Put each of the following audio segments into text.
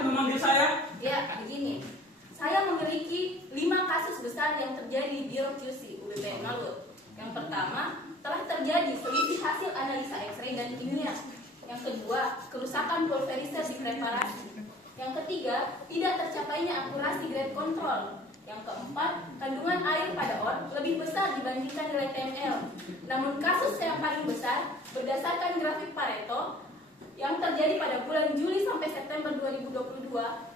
kalian memanggil saya? Ya, begini. Saya memiliki 5 kasus besar yang terjadi di Biro QC UBPN Malut. Yang pertama, telah terjadi selisih hasil analisa X-ray dan kimia. Yang kedua, kerusakan pulverizer di preparasi. Yang ketiga, tidak tercapainya akurasi grade control. Yang keempat, kandungan air pada or lebih besar dibandingkan nilai TML. Namun kasus yang paling besar, berdasarkan grafik Pareto, yang terjadi pada bulan Juli sampai September 2022,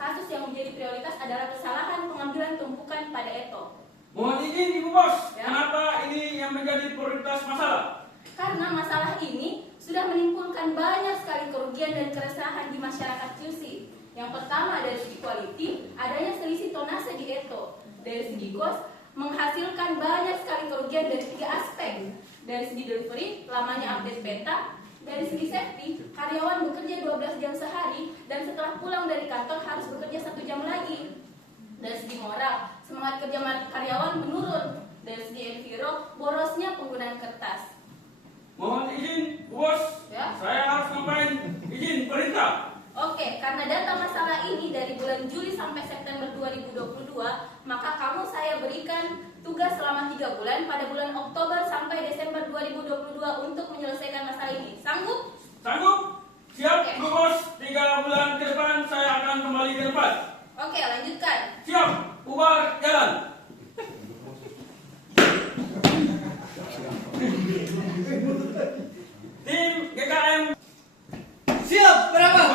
kasus yang menjadi prioritas adalah kesalahan pengambilan tumpukan pada ETO. Mohon izin Ibu Bos, Ya. kenapa ini yang menjadi prioritas masalah? Karena masalah ini sudah menimbulkan banyak sekali kerugian dan keresahan di masyarakat QC. Yang pertama dari segi quality, adanya selisih tonase di ETO. Dari segi cost, menghasilkan banyak sekali kerugian dari 3 aspek. Dari segi delivery, lamanya update beta. Dari segi safety, karyawan bekerja 12 jam sehari dan setelah pulang dari kantor harus bekerja 1 jam lagi. Dari segi moral, semangat kerja karyawan menurun. Dari segi enviro, borosnya penggunaan kertas. Mohon izin Bu Bos, Ya. saya harus ngapain? Izin perintah. Oke, karena data masalah ini dari bulan Juli sampai September 2022, maka kamu saya berikan tugas selama 3 bulan pada bulan Oktober sampai Desember 2022 untuk menyelesaikan masalah ini. Sanggup? Sanggup? Siap Oke. Bu Bos, 3 bulan ke depan saya akan kembali ke depan. Oke, lanjutkan. Siap, bubar jalan. Tim GKM Siap, berapa?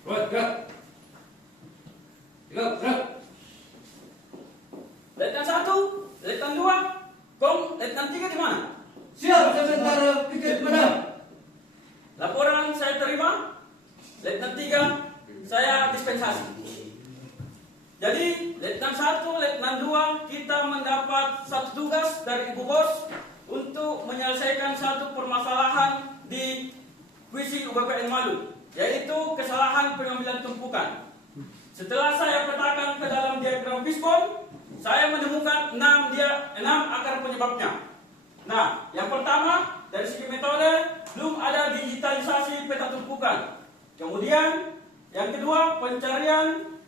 Buat gerak. Gerak. Letnan 1, Letnan 2, Letnan 3 di mana? Siap, sementara piket mana? Laporan saya terima. Letnan 3, saya dispensasi. Jadi, Letnan 1, Letnan 2, kita mendapat satu tugas dari Ibu Bos untuk menyelesaikan satu permasalahan di QC UBPN Malut, yaitu kesalahan pengambilan tumpukan. Setelah saya petakan ke dalam diagram fishbone, saya menemukan 6 akar penyebabnya. Nah, yang pertama, dari segi metode, belum ada digitalisasi peta tumpukan. Kemudian, yang kedua, pencarian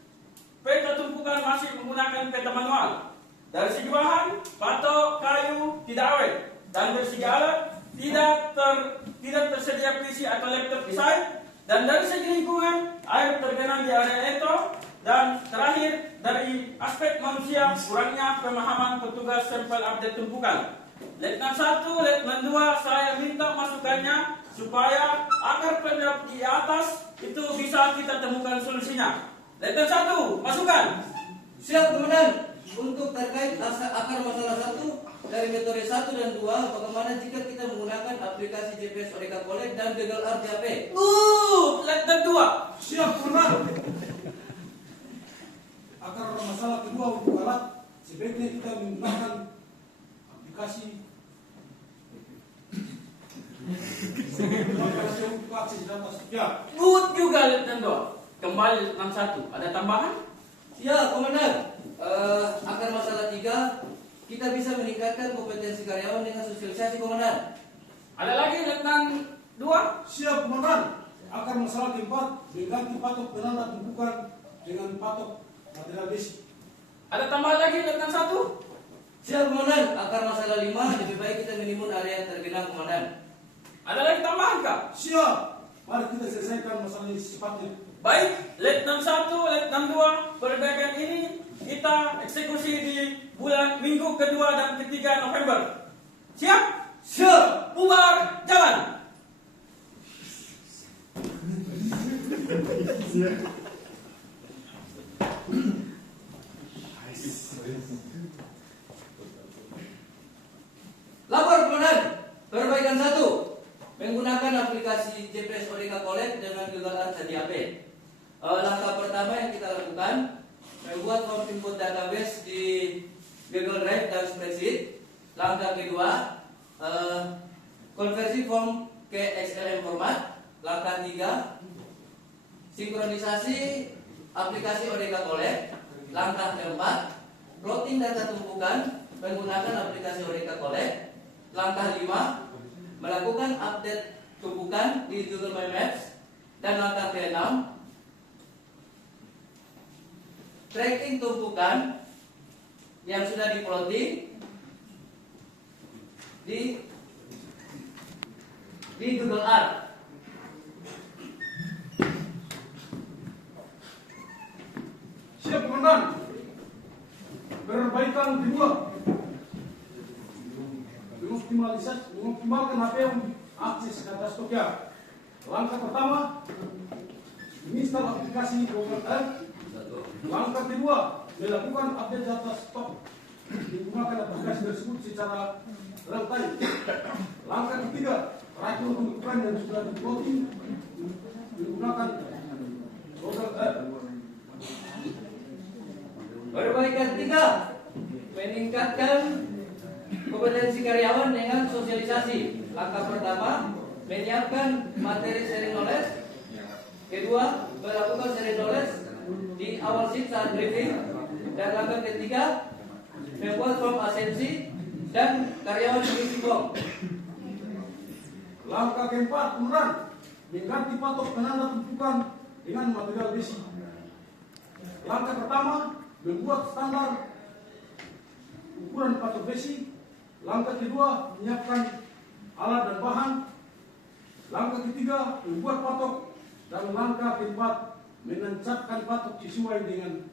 peta tumpukan masih menggunakan peta manual. Dari segi bahan, patok, kayu, tidak awet. Dan dari segi alat, tidak tersedia PC atau laptop di site. Dan dari segi lingkungan, air tergenang di area ETO. Dan terakhir, dari aspek manusia, kurangnya pemahaman petugas sampel update tumpukan. Letnan 1, Letnan 2, saya minta masukannya supaya akar penyebab di atas itu bisa kita temukan solusinya. Letnan 1, masukan. Siap, Komandan. Untuk terkait akar masalah 1 dari metode 1 dan 2, bagaimana jika kita menggunakan aplikasi GPS ODK Collect dan Google RJP? Letnan 2. Siap, Komandan. Akar masalah kedua untuk alat, sebaiknya kita menggunakan aplikasi untuk akses data. Siap. Good juga Letnan 2. Kembali Letnan 1. Ada tambahan? Ya, Komandan. Akar masalah 3, kita bisa meningkatkan kompetensi karyawan dengan sosialisasi, Komandan. Ada lagi Letnan 2? Siap, Komandan. Akar masalah keempat, mengganti patok penanda tumpukan dengan patok material basic. Ada tambahan lagi Letnan 1? Siap, Komandan. Akar masalah 5, lebih baik kita menimbun area yang tergenang, Komandan. Ada lagi tambahan kah? Siap. Mari kita selesaikan masalah ini secepatnya. Baik, Letnan 1, Letnan 2, perbaikan ini kita eksekusi di minggu kedua dan ketiga November. Siap? Siap. Bubar jalan. Lapor, Komandan. Perbaikan 1, menggunakan aplikasi GPS ODK Collect dengan Google RJP. Langkah pertama yang kita lakukan, membuat form input database di Google Drive dan spreadsheet. Langkah kedua, konversi form ke XLM format. Langkah 3, sinkronisasi aplikasi ODK Collect. Langkah keempat, plotting data tumpukan menggunakan aplikasi Oreca Collect. Langkah 5, melakukan update tumpukan di Google My Maps. Dan langkah ke-6, tracking tumpukan yang sudah diplotting di Google Earth. Siap komandan. Perbaikan kedua. Mengoptimalkan HPM akses ke atas Tokyo. Langkah pertama, install aplikasi Google Earth. Langkah kedua, melakukan update data stok menggunakan aplikasi tersebut secara real time. Langkah ketiga, rakit tumpukan yang sudah diplotting menggunakan Google Earth. Perbaikan 3, meningkatkan kompetensi karyawan dengan sosialisasi. Langkah pertama, menyiapkan materi sharing knowledge. Kedua, melakukan sharing knowledge di awal shift saat briefing. Dan langkah ketiga, membuat form absensi dan karyawan mengisi form. Langkah keempat, komandan, mengganti patok penanda tumpukan dengan material besi. Langkah pertama, membuat standar ukuran patok besi. Langkah kedua, menyiapkan alat dan bahan. Langkah ketiga, membuat patok. Dan langkah keempat, menancapkan patok sesuai dengan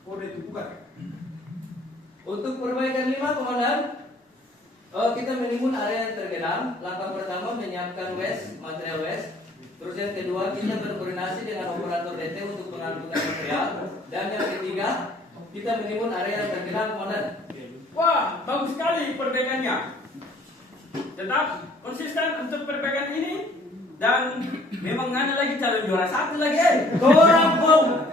kode tumpukan. Untuk perbaikan 5, komandan, kita menimbun area yang tergenang. Langkah pertama, menyiapkan material waste. Terus yang kedua, kita berkoordinasi dengan operator DT untuk pengangkutan material. Dan yang ketiga, kita menimbun area yang tergenang, komandan. Wah, bagus sekali perbaikannya. Tetap konsisten untuk perbaikan ini dan memang ada lagi calon juara 1 lagi. Orang bom.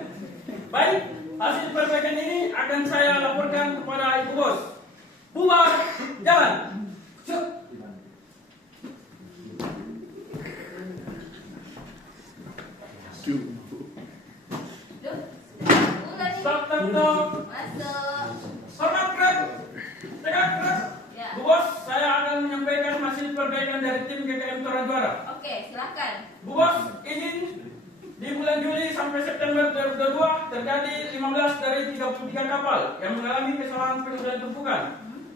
Baik, hasil perbaikan ini akan saya laporkan kepada Ibu Bos. Bubar, jalan. Stop, stop, stop. Masuk. Hormat gerak. Tegak gerak. Ya. Bu Bos, saya akan menyampaikan hasil perbaikan dari tim GKM Toran Juara. Oke, silakan. Bu Bos, izin di bulan Juli sampai September 2022 terjadi 15 dari 33 kapal yang mengalami kesalahan pengambilan tumpukan.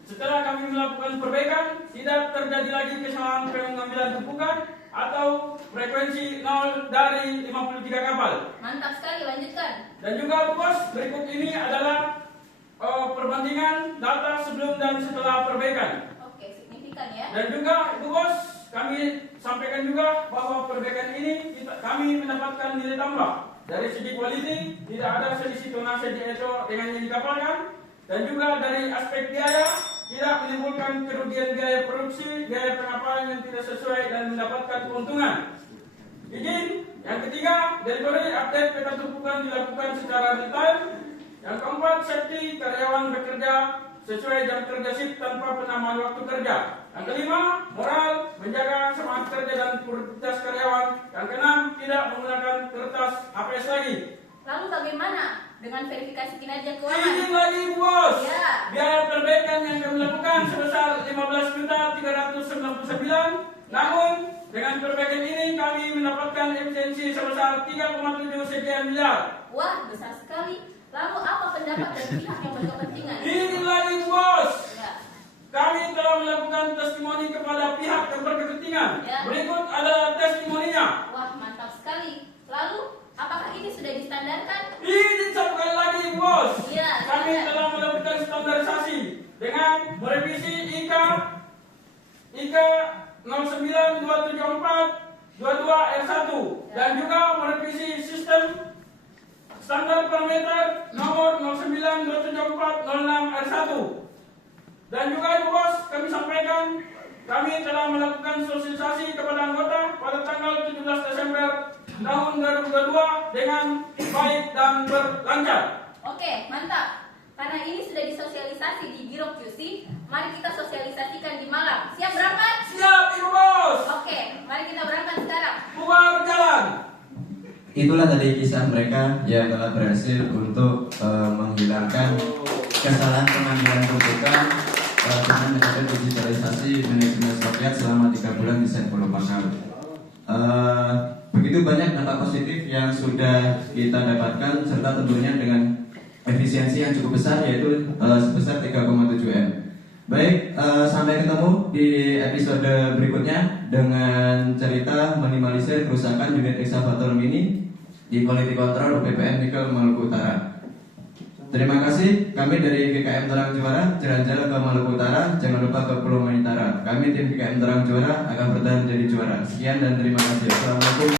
Setelah kami melakukan perbaikan, tidak terjadi lagi kesalahan pengambilan tumpukan atau frekuensi 0 dari 53 kapal. Mantap sekali, lanjutkan. Dan juga Bu Bos, berikut ini adalah perbandingan data sebelum dan setelah perbaikan. Oke, signifikan ya. Dan juga Bu Bos, kami sampaikan juga bahwa perbaikan ini kami mendapatkan nilai tambah. Dari segi quality, tidak ada selisih tonase di ESO dengan yang dikapalkan. Dan juga dari aspek biaya, tidak menimbulkan kerugian biaya produksi, biaya pengapalan yang tidak sesuai dan mendapatkan keuntungan. Izin, yang ketiga, delivery update peta tumpukan dilakukan secara detail. Yang keempat, safety karyawan bekerja sesuai jam kerja shift tanpa penambahan waktu kerja. Yang kelima, moral, menjaga semangat kerja dan produktivitas karyawan. Yang keenam, tidak menggunakan kertas HPS lagi. Lalu bagaimana dengan verifikasi kinerja keuangan? Izin lagi Bu Bos. Ya. Biaya perbaikan yang kami lakukan sebesar 15.399. Namun dengan perbaikan ini kami mendapatkan efisiensi sebesar 3,7 sekian miliar. Wah, besar sekali. Lalu apa pendapat dari pihak yang berkepentingan? Izin lagi Bu Bos. Ya. Kami telah melakukan testimoni kepada pihak yang berkepentingan. Ya. Berikut adalah testimoninya. Wah, mantap sekali. Lalu, apakah ini sudah distandarkan? Izin satu kali lagi Bu Bos. Iya, Kami silakan. telah melakukan standarisasi dengan merevisi IKA 09274-22 R1 dan juga merevisi sistem standar parameter nomor 09274-06 R1. Dan juga Ibu Bos, kami sampaikan kami telah melakukan sosialisasi kepada anggota pada tanggal 17 Desember tahun 2022 dengan baik dan berlancar. Oke, mantap. Karena ini sudah disosialisasi di Biro QC, mari kita sosialisasikan di Malang. Siap berangkat? Siap Ibu Bos. Oke, mari kita berangkat sekarang. Bubar jalan. Itulah tadi kisah mereka yang telah berhasil untuk menghilangkan kesalahan pengambilan rujukan dengan metode digitalisasi manajemen Soviet selama 3 bulan di Saint Pulau Pangkal. Begitu banyak dampak positif yang sudah kita dapatkan serta tentunya dengan efisiensi yang cukup besar yaitu sebesar 3,7 M. Baik, sampai ketemu di episode berikutnya dengan cerita minimalisir kerusakan unit ekskavator mini di Quality Control UPPN Nikel Maluku Utara. Terima kasih, kami dari GKM Terang Juara jalan-jalan ke Maluku Utara, jangan lupa ke Pulau Manitara. Kami tim GKM Terang Juara akan bertahan menjadi juara. Sekian dan terima kasih. Assalamualaikum.